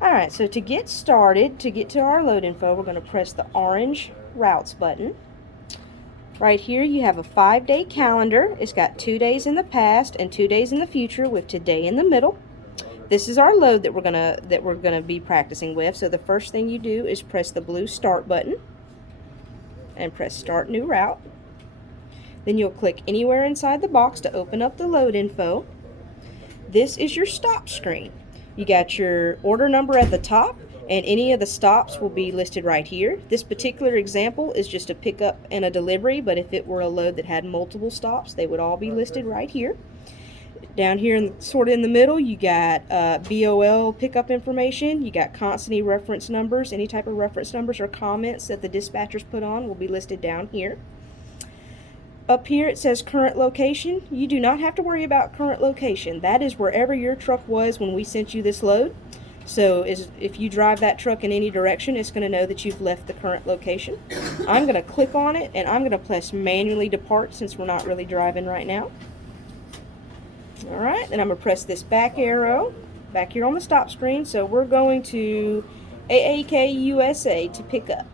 Alright, so to get started, to get to our load info, we're going to press the orange routes button. Right here you have a 5-day calendar. It's got 2 days in the past and 2 days in the future with today in the middle. This is our load that we're gonna be practicing with. So the first thing you do is press the blue start button and press start new route. Then you'll click anywhere inside the box to open up the load info. This is your stop screen. You got your order number at the top, and any of the stops will be listed right here. This particular example is just a pickup and a delivery, but if it were a load that had multiple stops, they would all be listed right here. Down here, sort of in the middle, you got BOL pickup information. You got constantly reference numbers. Any type of reference numbers or comments that the dispatchers put on will be listed down here. Up here it says current location. You do not have to worry about current location. That is wherever your truck was when we sent you this load. So if you drive that truck in any direction, it's going to know that you've left the current location. I'm going to click on it and I'm going to press manually depart since we're not really driving right now. Alright, then I'm going to press this back arrow back here on the stop screen. So we're going to AAK USA to pick up.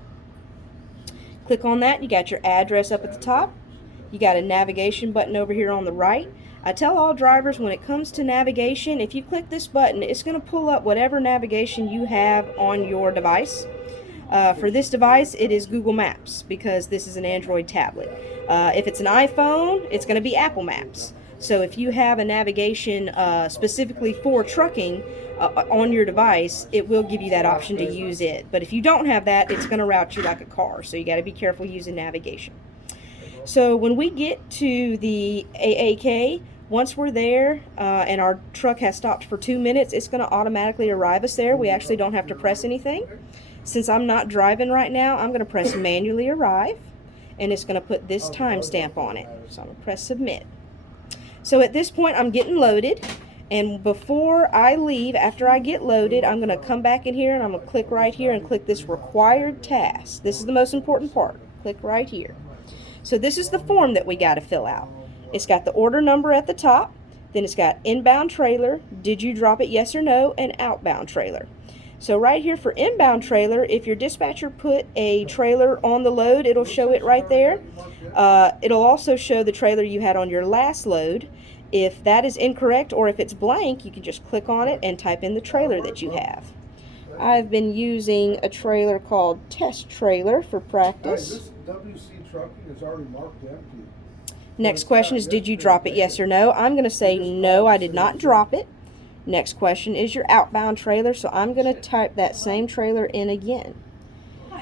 Click on that. You got your address up at the top. You got a navigation button over here on the right. I tell all drivers when it comes to navigation, if you click this button, it's going to pull up whatever navigation you have on your device. For this device, it is Google Maps because this is an Android tablet. If it's an iPhone, it's going to be Apple Maps. So if you have a navigation specifically for trucking on your device, it will give you that option to use it. But if you don't have that, it's going to route you like a car. So you got to be careful using navigation. So when we get to the AAK, once we're there and our truck has stopped for 2 minutes, it's going to automatically arrive us there. We actually don't have to press anything. Since I'm not driving right now, I'm going to press manually arrive, and it's going to put this timestamp on it. So I'm going to press submit. So at this point, I'm getting loaded, and before I leave, after I get loaded, I'm going to come back in here and I'm going to click right here and click this required task. This is the most important part. Click right here. So this is the form that we got to fill out. It's got the order number at the top, then it's got inbound trailer, did you drop it, yes or no, and outbound trailer. So right here for inbound trailer, if your dispatcher put a trailer on the load, it'll show it right there. It'll also show the trailer you had on your last load. If that is incorrect or if it's blank, you can just click on it and type in the trailer that you have. I've been using a trailer called Test Trailer for practice. Hey, this WC trucking is already marked empty. Next question is, did you drop it, yes or no? I'm going to say no, I did not drop it. Next question is your outbound trailer, so I'm going to type that same trailer in again.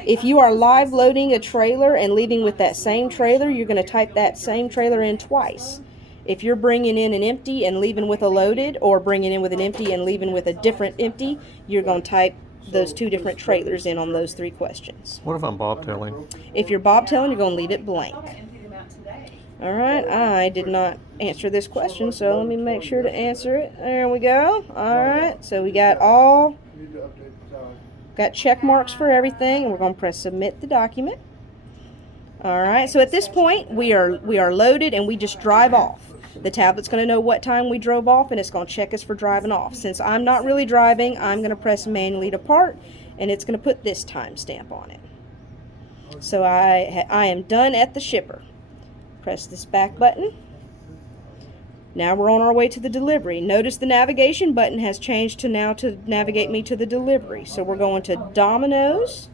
If you are live loading a trailer and leaving with that same trailer, you're going to type that same trailer in twice. If you're bringing in an empty and leaving with a loaded, or bringing in with an empty and leaving with a different empty, you're going to type those two different trailers in on those 3 questions. What if I'm bobtailing? If you're bobtailing, you're going to leave it blank. All right, I did not answer this question, so let me make sure to answer it. There we go. All right, so we got check marks for everything, and we're going to press submit the document. All right, so at this point, we are loaded, and we just drive off. The tablet's going to know what time we drove off, and it's going to check us for driving off. Since I'm not really driving, I'm going to press manually depart, and it's going to put this timestamp on it. So I am done at the shipper. Press this back button. Now we're on our way to the delivery. Notice the navigation button has changed to now to navigate me to the delivery. So we're going to Domino's.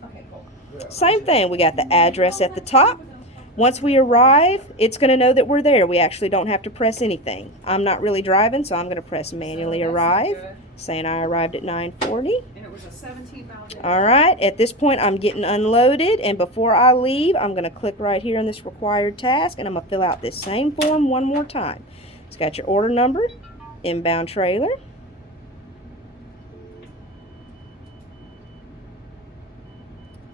Same thing, we got the address at the top. Once we arrive, it's going to know that we're there. We actually don't have to press anything. I'm not really driving, so I'm going to press manually arrive, saying I arrived at 9:40. All right, at this point, I'm getting unloaded, and before I leave, I'm going to click right here on this required task, and I'm going to fill out this same form one more time. It's got your order number, inbound trailer,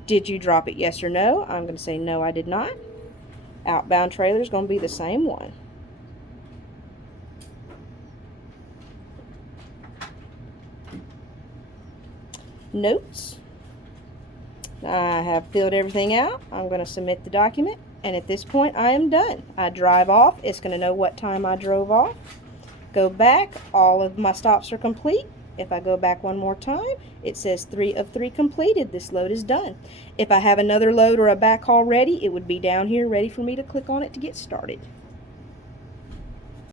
did you drop it, yes or no? I'm going to say no, I did not. Outbound trailer is going to be the same one. Notes. I have filled everything out. I'm going to submit the document, and at this point I am done. I drive off. It's going to know what time I drove off. Go back. All of my stops are complete. If I go back one more time, It says 3 of 3 completed. This load is done. If I have another load or a backhaul ready, it would be down here ready for me to click on it to get started.